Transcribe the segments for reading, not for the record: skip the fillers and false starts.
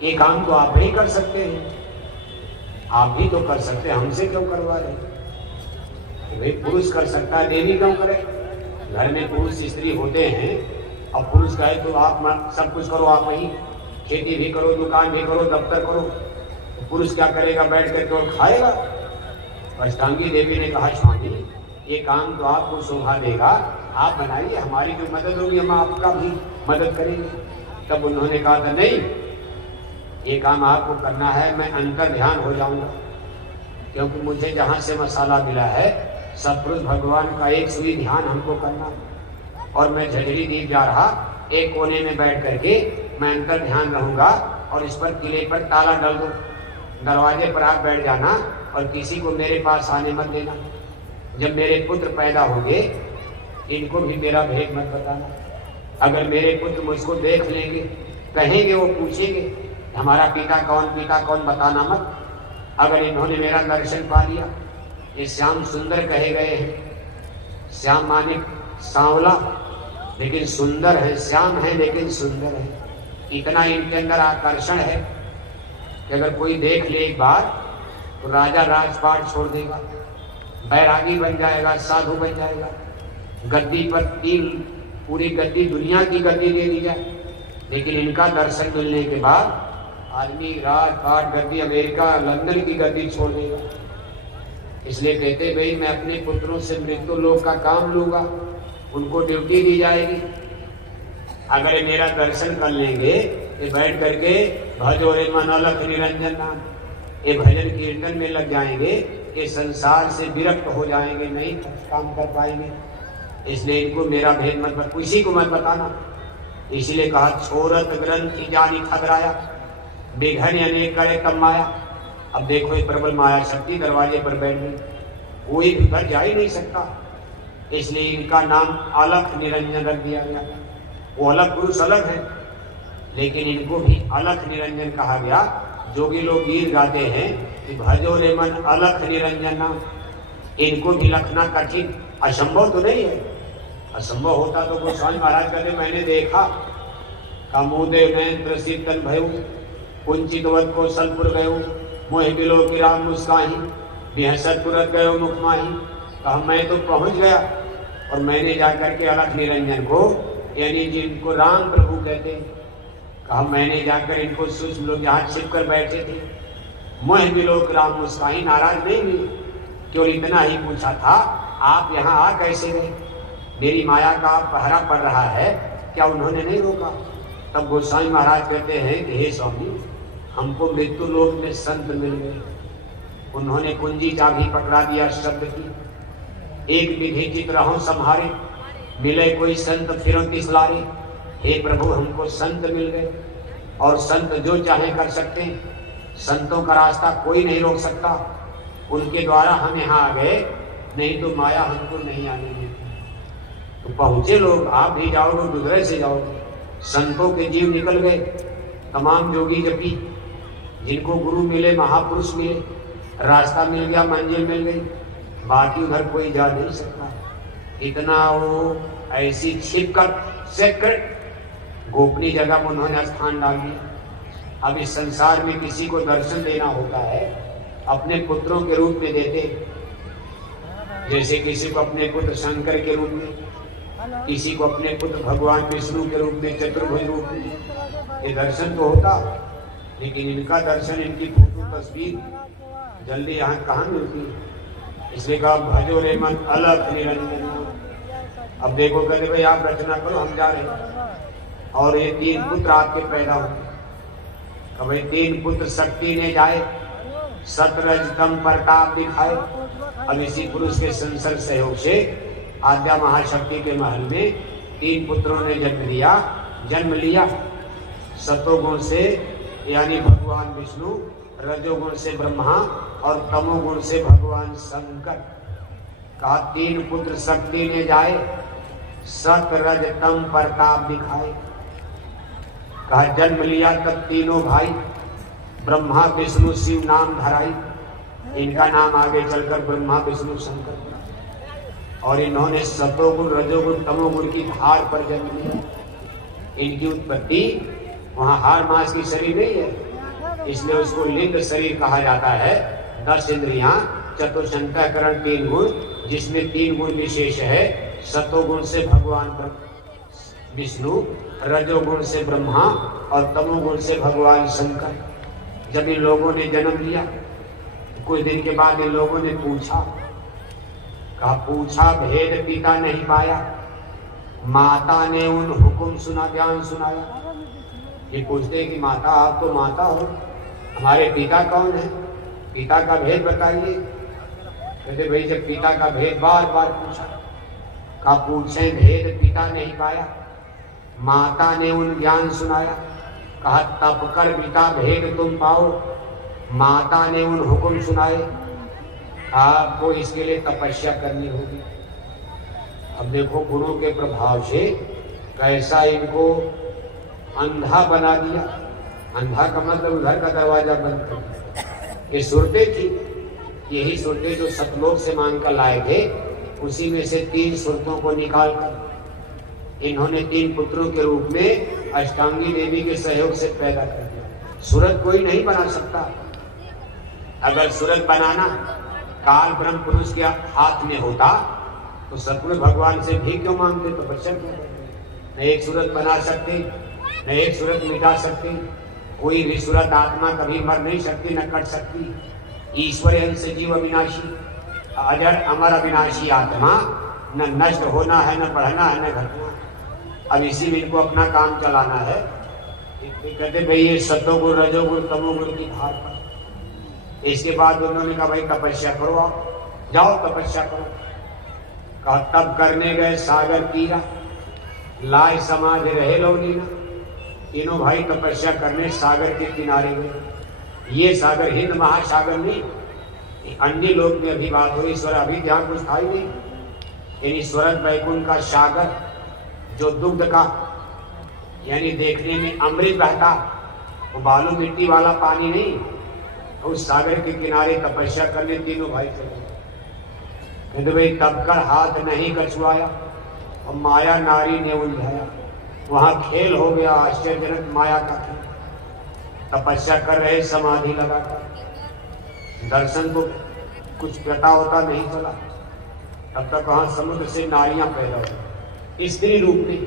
ये काम तो आप ही कर सकते हैं, आप ही तो कर सकते हैं, हमसे क्यों करवा रहे? भाई पुरुष कर सकता है, देवी क्यों करे? घर में पुरुष स्त्री होते हैं, अब पुरुष कहे तो आप सब कुछ करो, आप ही खेती भी करो, दुकान भी करो, दफ्तर करो, तो पुरुष क्या करेगा? बैठ करके और खाएगा। अष्टांगी देवी ने कहा स्वामी ये काम तो आपको शोभा देगा, आप बनाइए, हमारी जो मदद होगी हम आपका भी मदद करेंगे। तब उन्होंने कहा था नहीं, ये काम आपको करना है, मैं अंतर ध्यान हो जाऊंगा, क्योंकि मुझे जहां से मसाला मिला है सतपुरुष भगवान का एक सुई ध्यान हमको करना, और मैं झजरी दीप जा रहा, एक कोने में बैठ करके मैं अंतर ध्यान रहूंगा, और इस पर किले पर ताला डाल दो, दरवाजे पर आप बैठ जाना और किसी को मेरे पास आने मत देना। जब मेरे पुत्र पैदा होंगे इनको भी मेरा भेद मत बताना। अगर मेरे पुत्र मुझको देख लेंगे, कहेंगे, वो पूछेंगे हमारा पिता कौन बताना मत। अगर इन्होंने मेरा दर्शन पा लिया, ये श्याम सुंदर कहे गए हैं, श्याम माने सांवला लेकिन सुंदर है, श्याम है लेकिन सुंदर है, इतना इनके अंदर आकर्षण है कि अगर कोई देख ले एक बार तो राजा राजपाट छोड़ देगा, बैरागी बन जाएगा, साधु बन जाएगा, गद्दी पर पूरी गद्दी दुनिया की गद्दी दे दी जाए, लेकिन इनका दर्शन मिलने के बाद आदमी राजपाट गद्दी अमेरिका लंदन की गद्दी छोड़ देगा। इसलिए कहते भाई मैं अपने पुत्रों से मृत्यु लोक का काम लूंगा, उनको ड्यूटी दी जाएगी। अगर मेरा दर्शन कर लेंगे ये बैठ करके भजो रे मन अलख निरंजन नाम, ये भजन कीर्तन में लग जाएंगे, ये संसार से विरक्त हो जाएंगे, नहीं काम कर पाएंगे। इसलिए इनको मेरा भेद मत, किसी को मत बताना। इसलिए कहा छोरत ग्रंथि जानी खतराया, बेघन अनेक करे कम माया। अब देखो ये प्रबल माया शक्ति दरवाजे पर बैठ गई, कोई भी घर जा ही नहीं सकता, इसलिए इनका नाम अलख निरंजन रख दिया गया। वो अलग पुरुष अलग है, लेकिन इनको भी अलख निरंजन कहा गया। जोगी लोग गीत गाते हैं कि भजो रे मन अलख निरंजन नाम, इनको भी लखना कठिन, असंभव तो नहीं है। असंभव होता तो गोस्वामी महाराज कहते मैंने देखा, कामोदय नेत्र शीतल भयु, कुंचितवत को सलपुर गयो, मोहि बिलो की राम मुस्काही, बेहसत तुरत गयो मुख माही। कहा मैं तो पहुंच गया, और मैंने जाकर के अलख निरंजन को, यानी जिनको राम प्रभु कहते हैं, कहा मैंने जाकर इनको सूक्ष्म लोग जहाँ छिप कर बैठे थे, मोहि बिलो की राम मुस्काही, नाराज नहीं हुई, केवल इतना ही पूछा था आप यहाँ आ कैसे गए, मेरी माया का पहरा पड़ रहा है, क्या उन्होंने नहीं रोका? तब गोस्वामी महाराज कहते हैं कि हे स्वामी हमको मृत्यु लोक में संत मिल गए, उन्होंने कुंजी चाबी पकड़ा दिया शब्द की, एक विधि चित रहो संहारे, मिले कोई संत फिरो तिसलारे। हे प्रभु हमको संत मिल गए, और संत जो चाहे कर सकते हैं, संतों का रास्ता कोई नहीं रोक सकता, उनके द्वारा हम यहाँ आ गए, नहीं तो माया हमको नहीं आने देती। तो पहुंचे लोग, आप भी जाओगे गुजरे से जाओगे। संतों के जीव निकल गए, तमाम जोगी जपी, जिनको गुरु मिले, महापुरुष मिले, रास्ता मिल गया, मंजिल मिल गई, बाकी उधर कोई जा नहीं सकता। इतना वो ऐसी छिपकर सेक्रेट गोपनीय जगह में उन्होंने स्थान डाल दिया। अब इस संसार में किसी को दर्शन देना होता है, अपने पुत्रों के रूप में देते, जैसे किसी को अपने पुत्र शंकर के रूप में, किसी को अपने पुत्र भगवान विष्णु के रूप में, चतुर्भुज रूप में, ये दर्शन तो होता, लेकिन इनका दर्शन, इनकी फोटो तस्वीर जल्दी यहाँ कहाँ मिलती है। इसलिए कहा भजो रे मन अलख निरंजन। अब देखो कहते भाई आप रचना करो, हम जा रहे हैं, और ये 3 पुत्र आपके पैदा हुए। कभी 3 पुत्र शक्ति ने जाए, सतरज तम प्रताप दिखाए। अब इसी पुरुष के संसर्ग सहयोग से आद्या महाशक्ति के महल में 3 पुत्रों ने जन्म लिया। सतोगुण से यानी भगवान विष्णु, रजोगुण से ब्रह्मा, और तमोगुण से भगवान शंकर। कहा 3 पुत्र शक्ति ने जाए, सत रज तम प्रताप दिखाए। कहा जन्म लिया तब तीनों भाई, ब्रह्मा विष्णु शिव नाम धराई। इनका नाम आगे चलकर ब्रह्मा विष्णु शंकर। और इन्होंने सतोगुण, रजोगुण, तमोगुण की धार पर जन्म लिया। इनकी उत्पत्ति वहां हार मास की शरीर नहीं है, इसलिए उसको लिंग शरीर कहा जाता है। 10 इंद्रियां, चतुष्अंतःकरण 3 गुण, जिसमें 3 गुण विशेष है। सतोगुण से भगवान विष्णु, रजोगुण से ब्रह्मा और तमोगुण से भगवान शंकर। जब इन लोगों ने जन्म लिया, कुछ दिन के बाद इन लोगों ने पूछा, भेद पिता नहीं पाया, माता ने उन हुक्म सुना, ज्ञान सुनाया। ये पूछते कि माता, आप तो माता हो, हमारे पिता कौन है, पिता का भेद बताइए। कहते भाई जब पिता का भेद बार बार पूछा, कहा पूछे भेद पिता नहीं पाया, माता ने उन ज्ञान सुनाया। कहा तप कर पिता भेद तुम पाओ, माता ने उन हुक्म सुनाए। आपको इसके लिए तपस्या करनी होगी। अब देखो गुरु के प्रभाव से कैसा इनको अंधा बना दिया। अंधा का मतलब घर का दरवाजा बंद कर दिया। ये सुरतें थी, यही सुरतें जो सतलोक से मांग कर लाए थे, उसी में से 3 सुरतों को निकाल कर इन्होंने 3 पुत्रों के रूप में अष्टांगी देवी के सहयोग से पैदा कर दिया। सूरत कोई नहीं बना सकता। अगर सूरत बनाना काल ब्रह्म पुरुष के हाथ में होता तो सतगुरु भगवान से भी क्यों मांगते, तो बच्चन न एक सूरत बना सकते, न एक सूरत मिटा सकते। कोई भी सूरत आत्मा कभी मर नहीं सकती, न कट सकती। ईश्वर अंश जीव अविनाशी, अजर अमर अविनाशी आत्मा, न नष्ट होना है, न बढ़ना है, न घटना। अब इसी में इनको अपना काम चलाना है। कहते भाई ये सतोगुण, रजोगुण, तमोगुण की धार पर। इसके बाद उन्होंने कहा भाई तपस्या करो, आप जाओ तपस्या करो। कहा तब करने गए सागर तीरा, लाए समाज रहे लो लीना। तीनों भाई तपस्या करने सागर के किनारे गए। ये सागर हिंद महासागर नहीं, अन्य लोक में अभी बात हो, ईश्वर अभी ध्यान कुछ था ही नहीं। यानी स्वर्ग वैकुंठ का सागर जो दुग्ध का यानी देखने में अमृत बहता, वो बालू मिट्टी वाला पानी नहीं, उस सागर के किनारे तपस्या करने तीनों भाई चले। कहते भाई तब कर हाथ नहीं कछुआया और माया नारी ने उलझाया। वहां खेल हो गया आश्चर्यजनक माया का खेल। तपस्या कर रहे समाधि लगाकर, दर्शन को कुछ पता होता नहीं चला। तब तक वहां समुद्र से नारियां पैदा हुई स्त्री रूप में।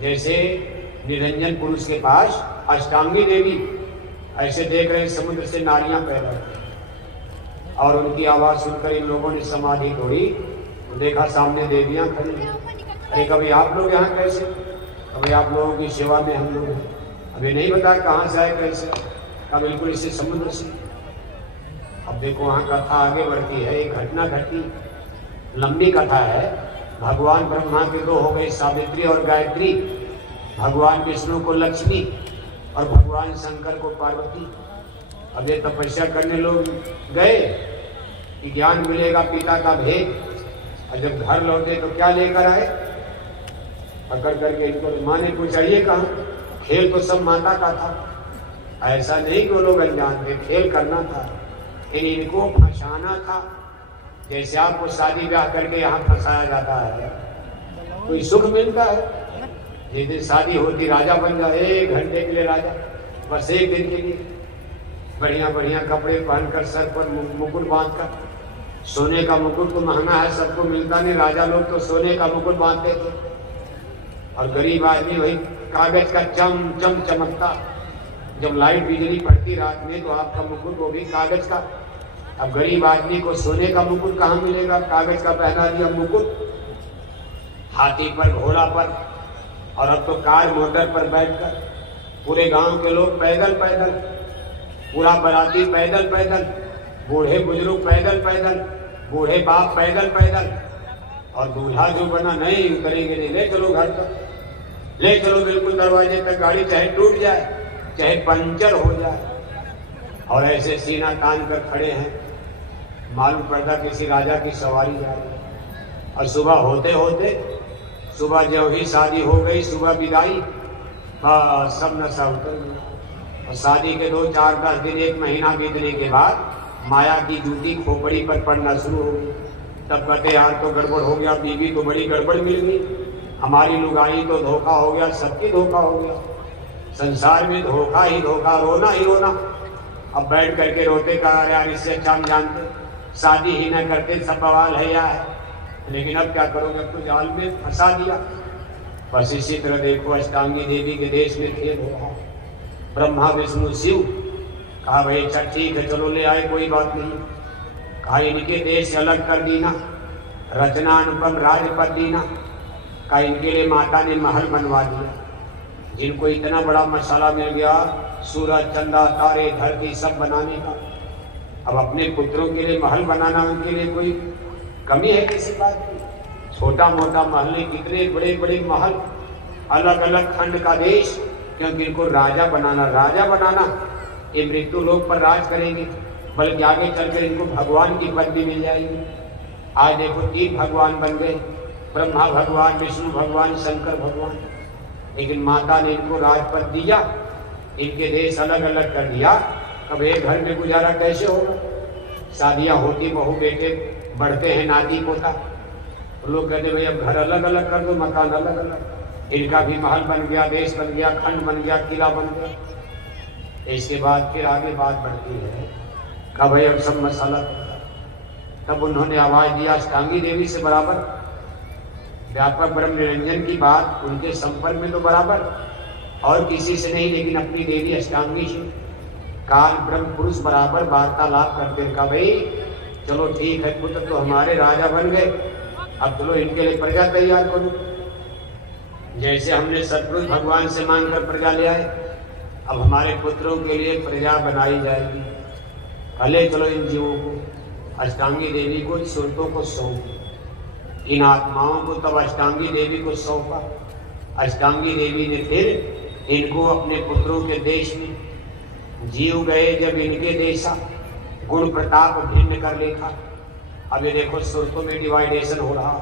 जैसे निरंजन पुरुष के पास अष्टांगी देवी, ऐसे देख रहे समुद्र से नारियां पैदा हुई। और उनकी आवाज सुनकर इन लोगों ने समाधि तोड़ी तो देखा सामने देवियां खड़ी हैं। अरे कभी आप लोग यहाँ कैसे, कभी आप लोगों की सेवा में हम लोग हैं। अभी नहीं बता कहाँ से आए कैसे, कहा बिल्कुल इसे समुद्र से। अब देखो वहाँ कथा आगे बढ़ती है। एक घटना घटी, लंबी कथा है। भगवान ब्रह्मा के 2 हो गए, सावित्री और गायत्री। भगवान विष्णु को लक्ष्मी और भगवान शंकर को पार्वती। अब ये तपस्या करने लोग गए कि ज्ञान मिलेगा पिता का भेद। और जब घर लौटे तो क्या लेकर आए, पकड़ करके इनको माँ ने पूछा ये कहाँ, खेल तो सब माता का था। ऐसा नहीं कि वो लोग अनजान थे, खेल करना था, इनको फंसाना था। जैसे आपको शादी ब्याह करके यहाँ फंसाया जाता है, कोई सुख मिलता है। जिस दिन शादी होती राजा बन जाए, 1 घंटे के लिए राजा, बस 1 दिन के लिए बढ़िया बढ़िया कपड़े पहनकर, सर पर मुकुट बांधकर। सोने का मुकुट तो महंगा है, सबको मिलता नहीं। राजा लोग तो सोने का मुकुट बांधते थे और गरीब आदमी वही कागज का चम चम चमकता। जब लाइट बिजली पड़ती रात में तो आपका मुकुट वो भी कागज का। अब गरीब आदमी को सोने का मुकुट कहाँ मिलेगा, कागज का पहना दिया मुकुट। हाथी पर, घोड़ा पर, और अब तो कार मोटर पर बैठकर पूरे गांव के लोग पैदल पैदल, पूरा बराती पैदल पैदल, बूढ़े बुजुर्ग पैदल पैदल, बूढ़े बाप पैदल पैदल। और दूल्हा जो बना नहीं उतरेंगे नहीं, ले चलो घर तक, ले चलो बिल्कुल दरवाजे तक। गाड़ी चाहे टूट जाए, चाहे पंचर हो जाए। और ऐसे सीना तान कर खड़े हैं, मालूम पड़ता किसी राजा की सवारी जा रही है। और सुबह होते होते, सुबह जब ही शादी हो गई, सुबह विदाई, सब नशा उतर गया। और शादी के 2, 4, 10 दिन, 1 महीना बीतने के बाद माया की जूती खोपड़ी पर पड़ना शुरू हो गई। तब कहते यार तो गड़बड़ हो गया, बीवी तो बड़ी गड़बड़ मिल गई, हमारी लुगाई तो धोखा हो गया, सबकी धोखा हो गया। संसार में धोखा ही धोखा, रोना ही रोना। अब बैठ करके रोते कहा यार, इससे अच्छा हम जानते शादी ही ना करते, सब बवाल है या है, लेकिन अब क्या करोगे, अब तो जाल में फंसा दिया। बस इसी तरह देखो अष्टांगी देवी के देश में खेल हो रहा। ब्रह्मा विष्णु शिव कहा भाई अच्छा ठीक है चलो ले आए, कोई बात नहीं। कहा इनके देश अलग कर दीना, रचना अनुपम राजपद दीना। कहा इनके लिए माता ने महल बनवा दिया। जिनको इतना बड़ा मसाला मिल गया, सूरज चंदा तारे धरती सब बनाने का, अब अपने पुत्रों के लिए महल बनाना उनके लिए कोई कमी है किसी बात की? छोटा मोटा महल नहीं, कितने बड़े बड़े महल, अलग अलग खंड का देश, क्योंकि इनको राजा बनाना। ये मृत्यु लोक पर राज करेंगे, बल्कि आगे चलकर इनको भगवान की पदवी मिल जाएगी। आज देखो 3 भगवान बन गए, ब्रह्मा भगवान, विष्णु भगवान, शंकर भगवान। लेकिन माता ने इनको राजपद दिया, इनके देश अलग अलग कर दिया। अब एक घर में गुजारा कैसे होगा? शादियां होती, बहू बेटे बढ़ते हैं, नाती पोता, तो लोग कहते भाई अब घर अलग अलग कर दो, मकान अलग अलग। इनका भी महल बन गया, देश बन गया, खंड बन गया, किला बन गया। इसके बाद फिर आगे बात बढ़ती है, कहा भाई अब सब मसाला। तब उन्होंने आवाज दिया अष्टांगी देवी से बराबर, व्यापक ब्रह्म निरंजन की बात उनके संपर्क में तो बराबर, और किसी से नहीं, लेकिन अपनी देवी अष्टांगी से काल ब्रह्म पुरुष बराबर वार्तालाप करते। कहा भाई चलो ठीक है, पुत्र तो हमारे राजा बन गए, अब चलो इनके लिए प्रजा तैयार करो। जैसे हमने सतपुरुष भगवान से मांगकर प्रजा ले आए, अब हमारे पुत्रों के लिए प्रजा बनाई जाएगी। भले चलो इन जीवों को, अष्टांगी देवी को, सुरतों को सौंप। इन आत्माओं को तब अष्टांगी देवी को सौंपा। अष्टांगी देवी ने फिर इनको अपने पुत्रों के देश में, जीव गए जब इनके देशा, गुण प्रताप भिन्न कर लेखा। अब ये देखो सुरतों में डिवाइडेशन हो रहा,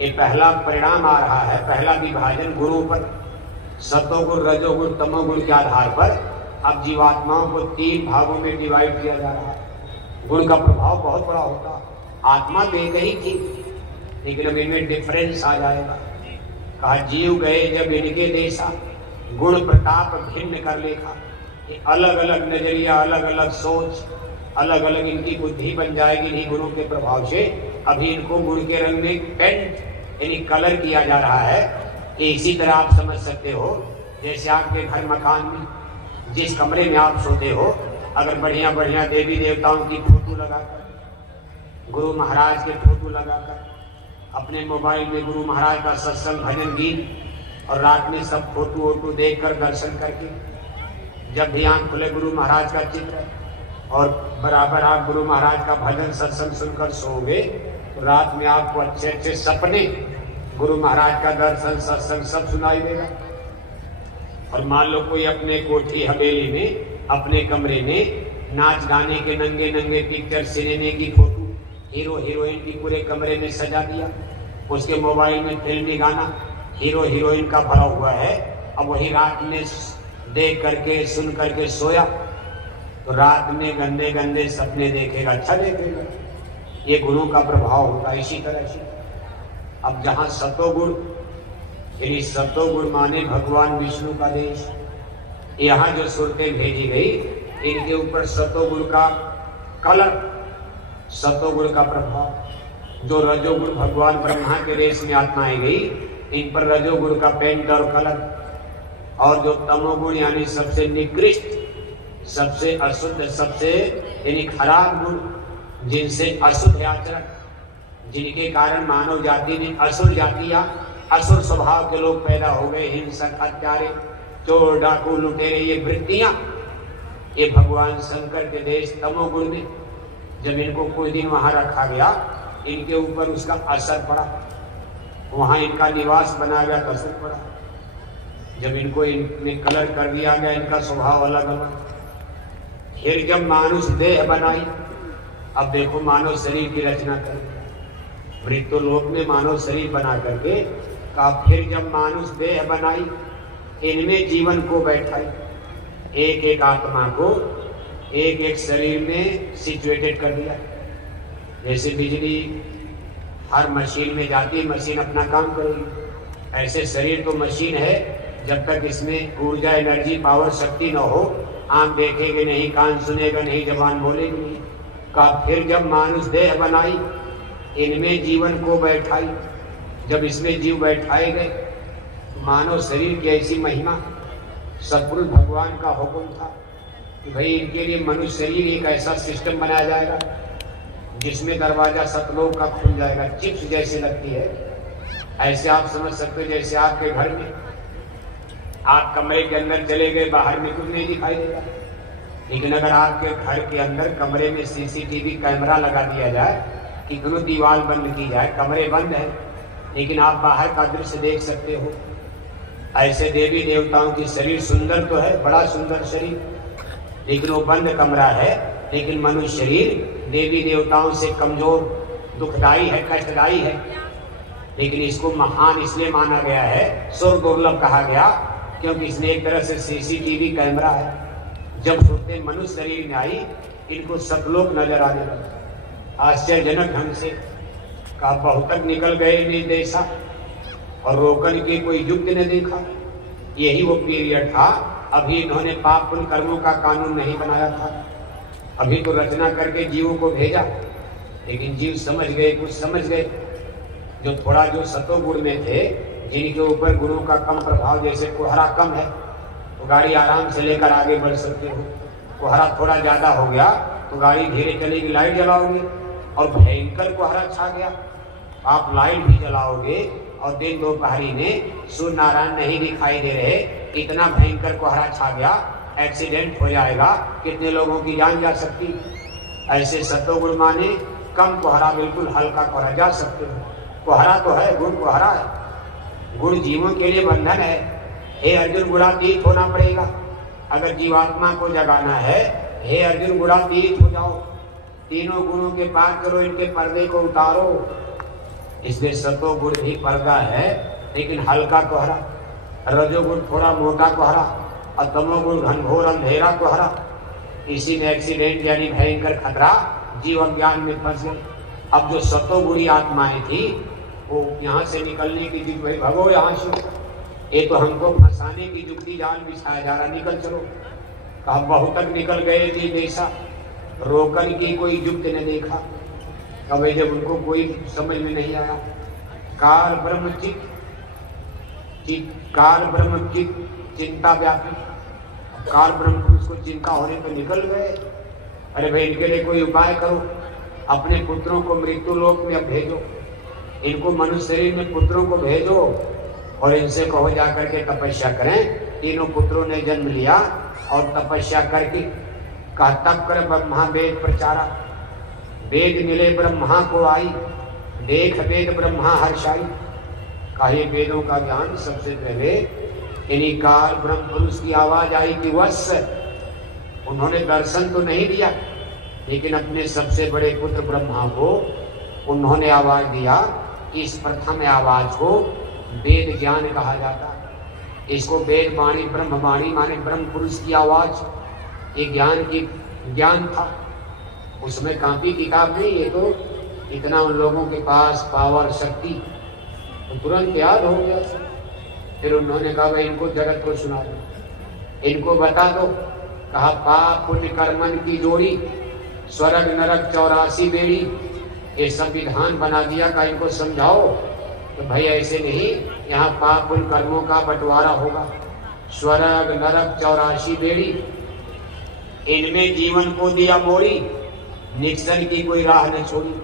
ये पहला परिणाम आ रहा है, पहला विभाजन गुणों पर, सतोगुण रजोगुण तमोगुण के आधार पर अब जीवात्माओं को 3 भागों में डिवाइड किया जा रहा है। गुण का प्रभाव बहुत बड़ा होता, आत्मा तो एक ही थी, लेकिन अब इनमें डिफरेंस आ जाएगा। कहा जीव गए जब इनके देशा, गुण प्रताप भिन्न कर लेखा। ये अलग अलग नजरिया, अलग अलग सोच, अलग अलग इनकी बुद्धि बन जाएगी इन्हीं गुणों के प्रभाव से। अभी इनको गुण के रंग में पेंट यानी कलर किया जा रहा है। इसी तरह आप समझ सकते हो, जैसे आपके घर मकान में जिस कमरे में आप सोते हो, अगर बढ़िया बढ़िया देवी देवताओं की फोटो लगाकर, गुरु महाराज के फोटो लगाकर, अपने मोबाइल में गुरु महाराज का सत्संग भजन गीत, और रात में सब फोटो वोटो देखकर दर्शन करके, जब भी आंख खुले गुरु महाराज का चित्र, और बराबर आप गुरु महाराज का भजन सत्संग सुनकर सोओगे, तो रात में आपको अच्छे अच्छे सपने, गुरु महाराज का दर्शन सत्संग सब सुनाई देगा। और मान लो कोई अपने कोठी हवेली में, अपने कमरे में नाच गाने के नंगे नंगे पिक्चर, सिनेमे की फोटो, हीरो हीरोइन की पूरे कमरे में सजा दिया, उसके मोबाइल में फिल्मी गाना, हीरो हीरोइन का भरा हुआ है। अब वही रात में देख करके सुन करके सोया, तो रात में गंदे गंदे सपने देखेगा, अच्छा देखेगा। ये गुणों का प्रभाव होता है। इसी तरह से अब जहाँ सतोगुण, यानी सतोगुण माने भगवान विष्णु का देश, यहाँ जो सुरतें भेजी गई, इनके ऊपर सतोगुण का कलर, सतोगुण का प्रभाव। जो रजोगुण भगवान ब्रह्मा के देश में आत्माएं गई, इन पर रजोगुण का पेंट और कलर। और जो तमोगुण यानी सबसे निकृष्ट, सबसे अशुद्ध, सबसे यानी खराब गुण, जिनसे अशुद्ध आचरण, जिनके कारण मानव जाति में असुर जातियां, असुर स्वभाव के लोग पैदा हो गए, हिंसक, हत्यारे, चोर, डाकू, लुटेरे, ये वृत्तियां, ये भगवान शंकर के देश तमोगुण में जब इनको कोई दिन वहां रखा गया, इनके ऊपर उसका असर पड़ा, वहां इनका निवास बनाया गया तो असर पड़ा। जब इनको इनमें कलर कर दिया गया, इनका स्वभाव अलग अलग। फिर जब मानुष देह बनाई, अब देखो मानव शरीर की रचना कर, मृत्यु लोक में मानव शरीर बना करके कहा, फिर जब मानुष देह बनाई, इनमें जीवन को बैठाई, एक एक आत्मा को एक एक शरीर में सिचुएटेड कर दिया। जैसे बिजली हर मशीन में जाती, मशीन अपना काम करेगी, ऐसे शरीर तो मशीन है जब तक इसमें ऊर्जा, एनर्जी, पावर, शक्ति न हो, आंख देखेंगे नहीं, कान सुनेगा नहीं, जबान बोलेगी नहीं। का फिर जब मानुष देह बनाई, इनमें जीवन को बैठाई, जब इसमें जीव बैठाए गए, मानव शरीर की ऐसी महिमा। सतपुरुष भगवान का हुक्म था कि भाई इनके लिए मनुष्य शरीर एक ऐसा सिस्टम बनाया जाएगा जिसमें दरवाजा सतलोक का खुल जाएगा। चिप्स जैसे लगती है, ऐसे आप समझ सकते हो जैसे आपके घर में आप कमरे के अंदर चले गए, बाहर में कुछ नहीं दिखाई देगा। लेकिन अगर आपके घर के अंदर कमरे में सीसीटीवी कैमरा लगा दिया जाए, कितनों दीवार बंद की जाए, कमरे बंद है लेकिन आप बाहर का दृश्य देख सकते हो। ऐसे देवी देवताओं की शरीर सुंदर तो है, बड़ा सुंदर शरीर, लेकिन वो बंद कमरा है। लेकिन मनुष्य शरीर देवी देवताओं से कमजोर, दुखदाई है, कष्टदायी है, लेकिन इसको महान इसलिए माना गया है, स्वर्ग दुर्लभ कहा गया, क्योंकि इसमें एक तरह से सीसीटीवी कैमरा है। जब सुनते मनुष्य शरीर में आई, इनको सतलोक नजर आने लगा। आश्चर्यजनक ढंग से का बहुत तक निकल गए नहीं देखा और रोकने की कोई युक्ति न देखा। यही वो पीरियड था, अभी इन्होंने पाप पुण्य कर्मों का कानून नहीं बनाया था। अभी तो रचना करके जीवों को भेजा, लेकिन जीव समझ गए, कुछ समझ गए। जो थोड़ा जो सतोगुण में थे, जिनके ऊपर गुणों का कम प्रभाव, जैसे कोहरा कम है तो गाड़ी आराम से लेकर आगे बढ़ सकते हो। कोहरा थोड़ा ज्यादा हो गया तो गाड़ी धीरे चलेगी, लाइट जलाओगे, और भयंकर कोहरा छा गया, आप लाइट भी जलाओगे और दिन दोपहरी में सूर्य नारायण नहीं दिखाई दे रहे, इतना भयंकर कोहरा छा गया, एक्सीडेंट हो जाएगा, कितने लोगों की जान जा सकती। ऐसे सतोगुण माने कम कोहरा, बिल्कुल हल्का कोहरा, जा सकते हो। कोहरा तो है, गुण कोहरा है, गुण जीवों के लिए बंधन है। हे अर्जुन, गुणातीत होना पड़ेगा अगर जीवात्मा को जगाना है। हे अर्जुन, गुणातीत हो जाओ, तीनों गुणों के पार करो, इनके पर्दे को उतारो। इसलिए सतोगुण भी पर्दा है, लेकिन हल्का कोहरा। रजोगुण थोड़ा मोटा कोहरा और तमोगुण घनघोर अंधेरा कोहरा। इसी में एक्सीडेंट यानी भयंकर खतरा, जीव अज्ञान में फंस गए। अब जो सतोगुणी आत्माएं थी, वो यहाँ से निकलने की जिद, भाई भगो यहाँ से, ये तो हमको फंसाने की जुक्ति जाल बिछाया जा रहा, निकल चलो। कहा बहुत तक निकल गए जी, जैसा रोकन की कोई युक्ति ने देखा। कभी जब उनको कोई समझ में नहीं आया, काल ब्रह्म चित चिंता व्यापी, काल ब्रह्म पुरुष को चिंता होने पर निकल गए। अरे भाई, इनके लिए कोई उपाय करो, अपने पुत्रों को मृत्यु लोक में अब भेजो, इनको मनुष्य शरीर में पुत्रों को भेजो और इनसे कहो जाकर के तपस्या करें। तीनों पुत्रों ने जन्म लिया और तपस्या करके कहा तप कर ब्रह्मा वेद प्रचारा, वेद मिले ब्रह्मा को आई, देख वेद ब्रह्मा हर्षाई। कहे वेदों का ज्ञान सबसे पहले इन्हीं काल ब्रह्म पुरुष की आवाज आई कि वत्स। उन्होंने दर्शन तो नहीं दिया, लेकिन अपने सबसे बड़े पुत्र ब्रह्मा को उन्होंने आवाज दिया। इस प्रथम आवाज को वेद ज्ञान कहा जाता है। इसको वेद वाणी, ब्रह्म वाणी माने ब्रह्म पुरुष की आवाज, ये ज्ञान था। उसमें कॉपी किताब नहीं, ये तो इतना उन लोगों के पास पावर, शक्ति, तो तुरंत याद हो गया। फिर उन्होंने कहा भाई इनको जगत को सुना दो, इनको बता दो। कहा पाप पुण्य कर्मन की जोड़ी, स्वर्ग नरक 84 बेड़ी, ये संविधान बना दिया। का इनको समझाओ तो भाई ऐसे नहीं, यहाँ पाप पुण्य कर्मों का बंटवारा होगा। स्वर्ग नरक 84 बेड़ी, इनमें जीवन को दिया मोड़ी, निक्सन की कोई राह न छोड़ी।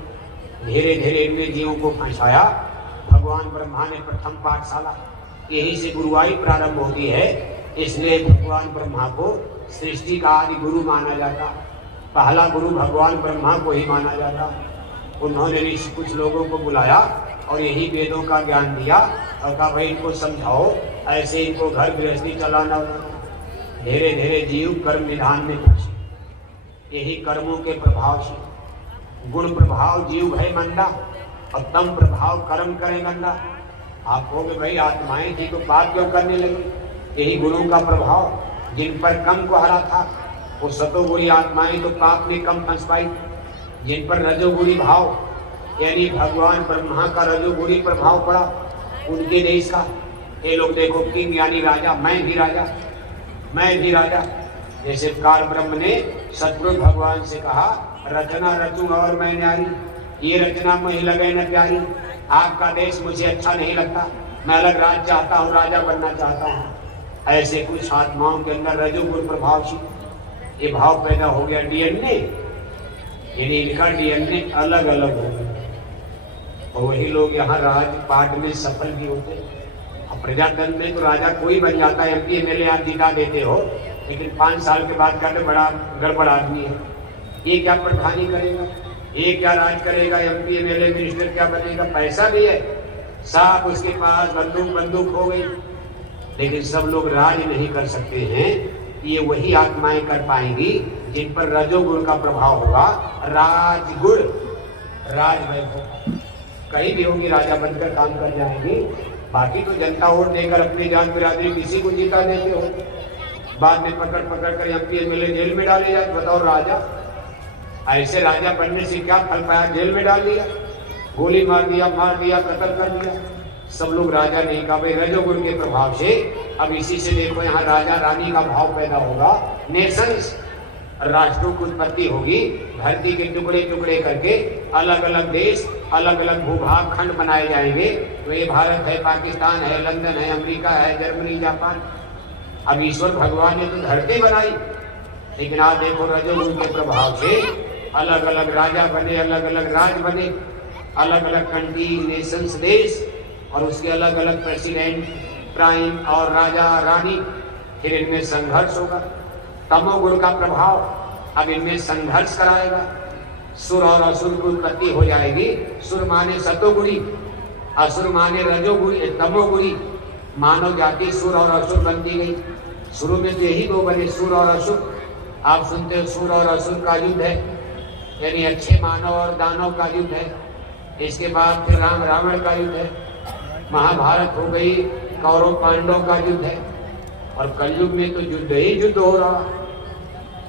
धीरे धीरे इनमें जीवों को फंसाया। भगवान ब्रह्मा ने प्रथम पाठशाला, यही से गुरुवाई प्रारंभ होती है, इसलिए भगवान ब्रह्मा को सृष्टि का आदि गुरु माना जाता। पहला गुरु भगवान ब्रह्मा को ही माना जाता। उन्होंने कुछ लोगों को बुलाया और यही वेदों का ज्ञान दिया और कहा भाई इनको समझाओ, ऐसे इनको घर गृहस्थी चलाना। धीरे धीरे जीव कर्म विधान में फंसे, यही कर्मों के प्रभाव से। गुण प्रभाव जीव है मंदा और तम प्रभाव कर्म करे गंदा। आप कहोगे भाई आत्माएं थी तो पाप क्यों करने लगी? यही गुणों का प्रभाव। जिन पर कम को हरा था वो सतोगुणी आत्माएं तो पाप में कम फंस पाई। जिन पर रजोगुणी भाव यानी भगवान ब्रह्मा का रजोगुणी प्रभाव पड़ा, उनके देश का ये लोग देखो किंग यानी राजा, मैं भी राजा, मैं भी राजा। जैसे काल ब्रह्म ने सतगुरु भगवान से कहा रचना रचूंगा और मैं न्यारी, ये रचना मुझे लगे न प्यारी, आपका देश मुझे अच्छा नहीं लगता, मैं अलग राज चाहता हूँ, राजा बनना चाहता हूँ। ऐसे कुछ आत्माओं के अंदर रजोगुण प्रभाव से ये भाव पैदा हो गया। डीएनए यानी इनका डीएनए अलग अलग हो गया और वही लोग यहाँ राजपाट में सफल भी होते। अब प्रजातंत्र में तो राजा कोई बन जाता है, एमपी एमएलए आप जिता देते हो, लेकिन 5 साल के बाद कहते बड़ा गड़बड़ आदमी है, ये क्या प्रधानी करेगा, ये क्या राज करेगा, एमपी एमएलए मिनिस्टर क्या बनेगा। पैसा भी है साहब उसके पास, बंदूक हो गई, लेकिन सब लोग राज नहीं कर सकते हैं। ये वही आत्माएं कर पाएंगी जिन पर रजोगुण का प्रभाव होगा, राजगुण राजवैभव कहीं भी होगी, राजा बनकर काम कर जाएंगे। बाकी तो जनता वोट देकर अपनी जान बिरादरी किसी को जीता देते हो, बाद में पकड़ कर एमपी एमएलए जेल में डाले जाए। बताओ राजा, ऐसे राजा बनने से क्या फल पाया, जेल में डाल दिया, गोली मार दिया, कत्ल कर दिया। सब लोग राजा नहीं का भाई, रजोगुण के प्रभाव से। अब इसी से देखो यहाँ राजा रानी का भाव पैदा होगा, नेशंस राष्ट्रों की उत्पत्ति होगी, धरती के टुकड़े टुकड़े करके अलग अलग देश, अलग अलग भूभाग खंड बनाए जाएंगे। तो ये भारत है, पाकिस्तान है, लंदन है, अमेरिका है, जर्मनी, जापान। अब ईश्वर भगवान ने तो धरती बनाई, लेकिन आज देखो रजोगुण के प्रभाव से अलग अलग राजा बने, अलग अलग राज बने, अलग अलग कंट्री, नेशंस, देश, और उसके अलग अलग प्रेसिडेंट, प्राइम और राजा रानी। फिर इनमें संघर्ष होगा, तमोगुण का प्रभाव अब इनमें संघर्ष कराएगा। सुर और असुर की उत्पत्ति हो जाएगी। सुर माने सतोगुणी, असुर माने रजोगुणी, तमोगुणी। मानव जाति सुर और असुर बनती गई। शुरू में तो यही 2 बने, सुर और असुर। आप सुनते हो सुर और असुर का युद्ध है, यानी अच्छे मानव और दानव का युद्ध है। इसके बाद फिर राम रावण का युद्ध है, महाभारत हो गई, कौरव पांडव का युद्ध है। और कलयुग में तो युद्ध ही युद्ध हो रहा,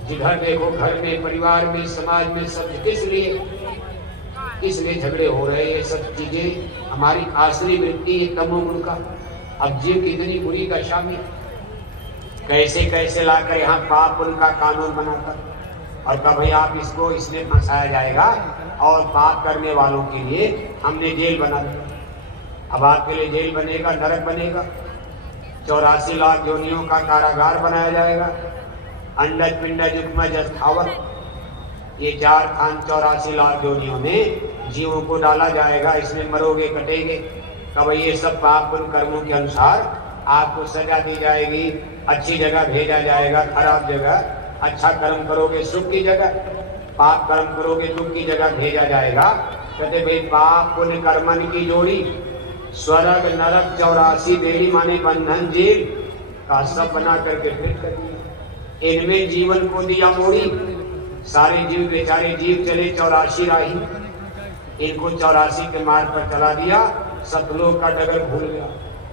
जिधर देखो घर में, परिवार में, समाज में, सब किस लिए झगड़े हो रहे हैं। ये सब चीजें हमारी आसुरी वृत्ति है तमोगुण का। अब जीव कितनी बुरी दशा में, कैसे कैसे लाकर यहाँ पाप उनका कानून बनाकर, और कब भाई आप इसको इसमें फंसाया जाएगा, और पाप करने वालों के लिए हमने जेल बना दिया। अब आपके लिए जेल बनेगा, नरक बनेगा, 84 लाख योनियों का कारागार बनाया जाएगा। अंडज पिंडज युग्मज स्थावर, ये 4 खान 84 लाख योनियों में जीवों को डाला जाएगा। इसमें मरोगे, कटेंगे। तब ये सब पाप उन कर्मों के अनुसार आपको सजा दी जाएगी। अच्छी जगह भेजा जाएगा, खराब जगह। अच्छा कर्म करोगे सुख की जगह, पाप कर्म करोगे दुख की जगह भेजा जाएगा। कहते भाई पाप पुण्य कर्मन की जोड़ी, स्वर्ग नरक 84 देरी माने बंधन जेल का सब बना करके फिट कर दिया। इनमें जीवन को दिया मोड़ी, सारे जीव बेचारे जीव चले 84 राही, इनको 84 के मार्ग पर चला दिया। सतलोक का डगर भूल गया,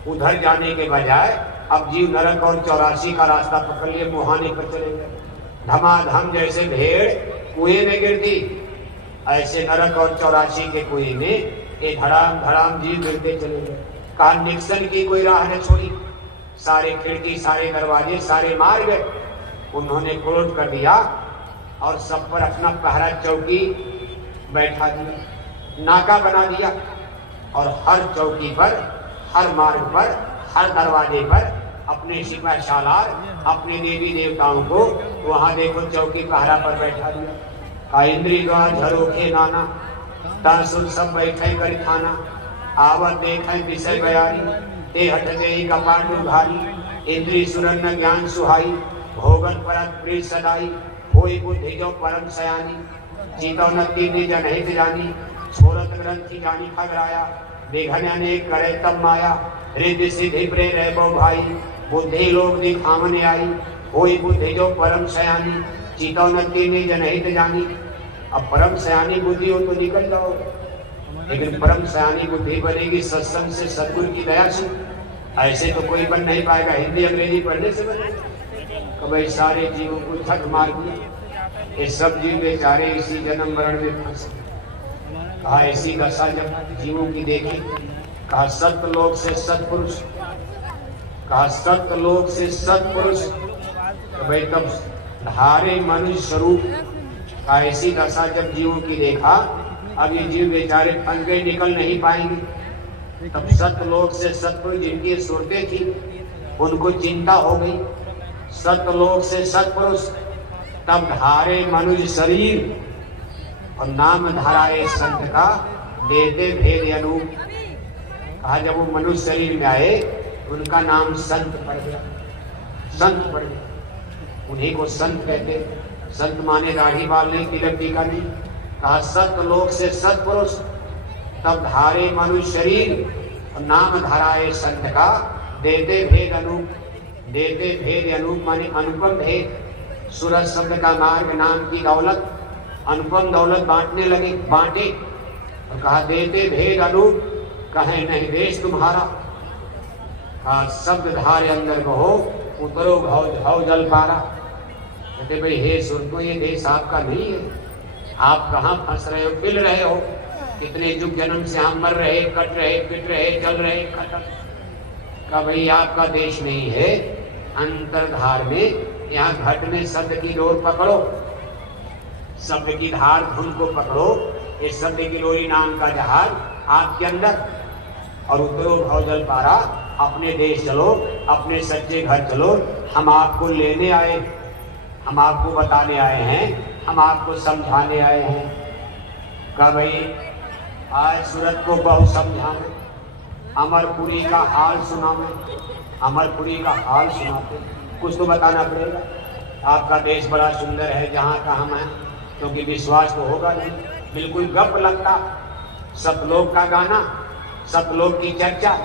उधर जाने के बजाय अब जीव नरक और 84 का रास्ता पकड़ लिए, मुहाने पर चले गए। धमाधम जैसे भेड़ कुएं में गिरती, ऐसे नरक और 84 के कुएं में ये धड़ाम धड़ाम जीव गिरते चले गए। कहा निक्सन की कोई राह न छोड़ी, सारे खिड़की, सारे दरवाजे, सारे मार गए। उन्होंने क्लोज कर दिया और सब पर अपना पहरा चौकी बैठा दिया, नाका बना दिया। और हर चौकी पर, हर मार्ग पर, हर दरवाजे पर अपने सिपा सालार, अपने देवी देवताओं को वहां देखो चौकी पहरा पर बैठा दिया। इंद्री द्वार झरोखे नाना, तासुर सब बैठे कर खाना। आवत देखे विषय बयानी, ते हट गई कपाट भारी। इंद्री सुरन्न ज्ञान सुहाई, भोगन परत प्रीत सदाई। होई बुद्धि जो परम सयानी, जीतो नक्की निज नहीं जानी। छोरत ग्रंथि जानी खगराया, बेघन अनेक करे तब माया। रिद्धि सिद्धि प्रेर बो भाई, बुद्धि लोग दिखावने आई। होई बुद्धि जो परम सयानी, जीतो नक्की निज नहीं जानी। अब परम सयानी बुद्धि हो तो निकल जाओ, लेकिन परम सयानी बुद्धि बनेगी सत्संग से, सद्गुरु की दया से। ऐसे तो कोई बन नहीं पाएगा, हिंदी अंग्रेजी पढ़ने से बनेगा। कभी सारे जीवों को थक मार दिया, ये सब जीव बेचारे इसी जन्म मरण में फंसे। कहा ऐसी दशा जब जीवों की देखी, कहा सत्य लोक से सत्पुरुष, कहा सतलोक से सतपुरुष, तो भाई तब धारे मनुष्य स्वरूप का ऐसी दशा जब जीवों की देखा, अब ये जीव बेचारे फंस गए, निकल नहीं पाएंगे। तब सतलोक से सतपुरुष जिनकी सुरतें थी उनको चिंता हो गई। सतलोक से सतपुरुष तब धारे मनुष्य शरीर और नाम धराए संत का देते भेद अनूप। कहा जब वो मनुष्य शरीर में आए उनका नाम संत पड़ गया, संत पड़ गया, उन्हीं को संत कहते। संत माने दाढ़ी बाल नहीं, तिलक टीका नहीं। कहा सतलोक से सतपुरुष तब धारे मनुष्य शरीर और नाम धराए संत का देते भेद अनूप। देते भेद अनूप माने अनुपम भेद। सूरज शब्द का मार्ग नाम की दौलत, अनुपम दौलत बांटने लगे, बांटे और कहा देते भेद अनूप, कहे नहीं देश तुम्हारा। कहा शब्द धारे अंदर कहो उतरो घाव जल पारा। कहते भाई हे सुरतो ये देश आपका नहीं है, आप कहाँ फंस रहे हो, पिल रहे हो। कितने युग जन्म से हम मर रहे, कट रहे, पिट रहे, जल रहे, खत्म। का भाई आपका देश नहीं है। अंतरधार में यहाँ घट में शब्द की डोर पकड़ो, शब्द की धार धुन को पकड़ो। ये शब्द की डोरी नाम का जहाज आपके अंदर, और उतरो भाव जल पारा। अपने देश चलो, अपने सच्चे घर चलो। हम आपको लेने आए, हम आपको बताने आए हैं, हम आपको समझाने आए हैं। का भाई आज सूरत को बहुत समझाने, अमरपुरी का हाल सुनावे, अमरपुरी का हाल सुनाते। कुछ तो बताना पड़ेगा। आपका देश बड़ा सुंदर है जहाँ का हम हैं, क्योंकि विश्वास तो होगा नहीं, बिल्कुल गप लगता। सतलोक का गाना, सतलोक की चर्चा